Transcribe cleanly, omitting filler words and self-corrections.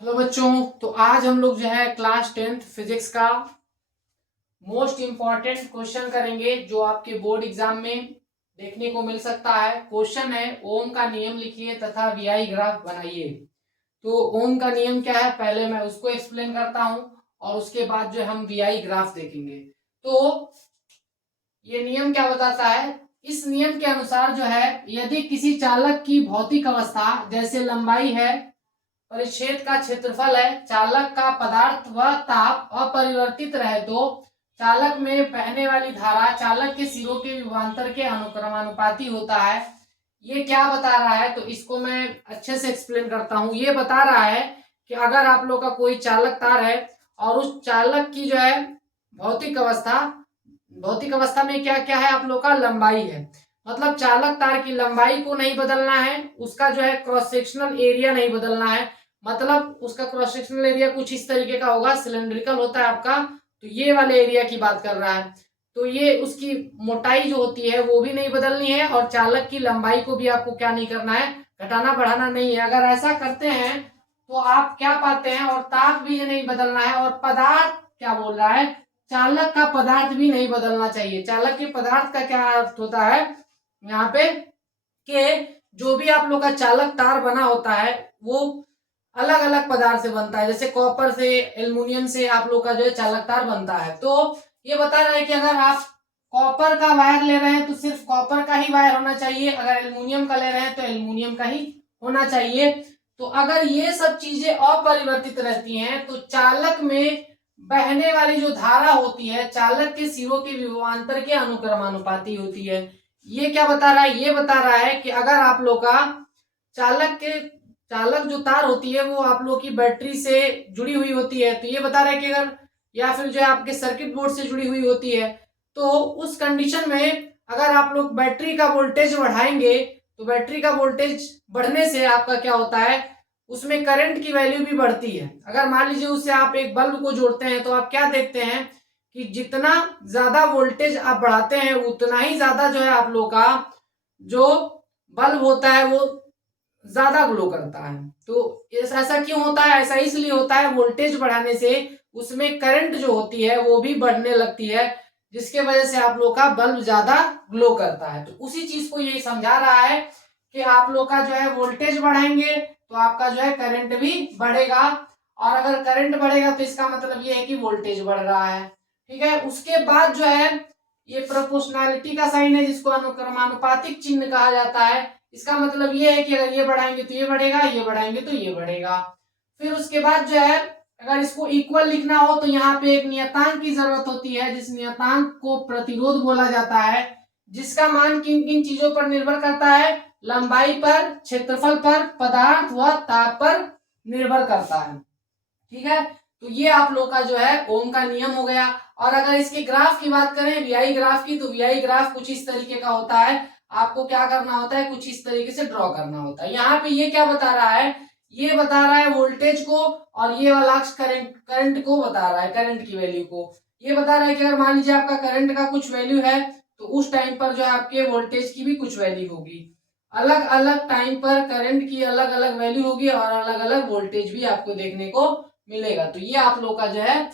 Hello बच्चों, तो आज हम लोग जो है क्लास 10th फिजिक्स का मोस्ट इम्पॉर्टेंट क्वेश्चन करेंगे जो आपके बोर्ड एग्जाम में देखने को मिल सकता है। क्वेश्चन है ओम का नियम लिखिए तथा वीआई ग्राफ बनाइए। तो ओम का नियम क्या है, पहले मैं उसको एक्सप्लेन करता हूं और उसके बाद जो हम वीआई ग्राफ देखेंगे। तो ये नियम क्या बताता है, इस नियम के अनुसार जो है यदि किसी चालक की भौतिक अवस्था जैसे लंबाई है, परिच्छेद का क्षेत्रफल है, चालक का पदार्थ व ताप अपरिवर्तित रहे तो चालक में बहने वाली धारा चालक के सिरों के विभवांतर के अनुक्रमानुपाती होता है। ये क्या बता रहा है, तो इसको मैं अच्छे से एक्सप्लेन करता हूं। ये बता रहा है कि अगर आप लोग का कोई चालक तार है और उस चालक की जो है भौतिक अवस्था भौतिक अवस्था में क्या क्या है, आप लोग का लंबाई है। मतलब चालक तार की लंबाई को नहीं बदलना है, उसका जो है क्रॉस सेक्शनल एरिया नहीं बदलना है। मतलब उसका क्रॉस सेक्शनल एरिया कुछ इस तरीके का होगा, सिलेंड्रिकल होता है आपका, तो ये वाले एरिया की बात कर रहा है। तो ये उसकी मोटाई जो होती है वो भी नहीं बदलनी है और चालक की लंबाई को भी आपको क्या नहीं करना है, घटाना बढ़ाना नहीं है। अगर ऐसा करते हैं तो आप क्या पाते हैं, और ताप भी नहीं बदलना है, और पदार्थ क्या बोल रहा है, चालक का पदार्थ भी नहीं बदलना चाहिए। चालक के पदार्थ का क्या अर्थ होता है यहाँ पे, कि जो भी आप लोग का चालक तार बना होता है वो अलग अलग पदार्थ से बनता है। जैसे कॉपर से, एल्युमिनियम से आप लोग का जो है चालक तार बनता है। तो ये बता रहा है कि अगर आप कॉपर का वायर ले रहे हैं तो सिर्फ कॉपर का ही वायर होना चाहिए, अगर एल्युमिनियम का ले रहे हैं तो एल्युमिनियम का ही होना चाहिए। तो अगर ये सब चीजें अपरिवर्तित रहती हैं तो चालक में बहने वाली जो धारा होती है चालक के सिरों के विभवांतर के अनुक्रमानुपाती होती है। ये क्या बता रहा है, ये बता रहा है कि अगर आप लोग का चालक जो तार होती है वो आप लोग की बैटरी से जुड़ी हुई होती है, तो ये बता रहा है कि अगर, या फिर जो है आपके सर्किट बोर्ड से जुड़ी हुई होती है, तो उस कंडीशन में अगर आप लोग बैटरी का वोल्टेज बढ़ाएंगे तो बैटरी का वोल्टेज बढ़ने से आपका क्या होता है, उसमें करंट की वैल्यू भी बढ़ती है। अगर मान लीजिए उससे आप एक बल्ब को जोड़ते हैं तो आप क्या देखते हैं कि जितना ज्यादा वोल्टेज आप बढ़ाते हैं उतना ही ज्यादा जो है आप लोग का जो बल्ब होता है वो ज्यादा ग्लो करता है। तो ऐसा क्यों होता है, ऐसा इसलिए होता है वोल्टेज बढ़ाने से उसमें करंट जो होती है वो भी बढ़ने लगती है, जिसके वजह से आप लोग का बल्ब ज्यादा ग्लो करता है। तो उसी चीज को ये समझा रहा है कि आप लोग का जो है वोल्टेज बढ़ाएंगे तो आपका जो है करंट भी बढ़ेगा, और अगर करंट बढ़ेगा तो इसका मतलब ये है कि वोल्टेज बढ़ रहा है। ठीक है, उसके बाद जो है ये प्रोपोर्शनैलिटी का साइन है जिसको अनुक्रमानुपातिक चिन्ह कहा जाता है। इसका मतलब ये है कि अगर ये बढ़ाएंगे तो ये बढ़ेगा, ये बढ़ाएंगे तो ये बढ़ेगा। फिर उसके बाद जो है अगर इसको इक्वल लिखना हो तो यहाँ पे एक नियतांक की जरूरत होती है, जिस नियतांक को प्रतिरोध बोला जाता है, जिसका मान किन किन चीजों पर निर्भर करता है, लंबाई पर, क्षेत्रफल पर, पदार्थ व ताप पर निर्भर करता है। ठीक है, तो ये आप लोग का जो है ओम का नियम हो गया। और अगर इसके ग्राफ की बात करें, वीआई ग्राफ की, तो वीआई ग्राफ कुछ इस तरीके का होता है। आपको क्या करना होता है, कुछ इस तरीके से ड्रॉ करना होता है। यहाँ पे ये क्या बता रहा है, ये बता रहा है वोल्टेज को, और ये वाला अक्ष करंट को बता रहा है, करंट की वैल्यू को। ये बता रहा है कि अगर मान लीजिए आपका करंट का कुछ वैल्यू है तो उस टाइम पर जो है आपके वोल्टेज की भी कुछ वैल्यू होगी। अलग अलग टाइम पर करंट की अलग अलग वैल्यू होगी और अलग अलग वोल्टेज भी आपको देखने को मिलेगा। तो ये आप लोग का जो है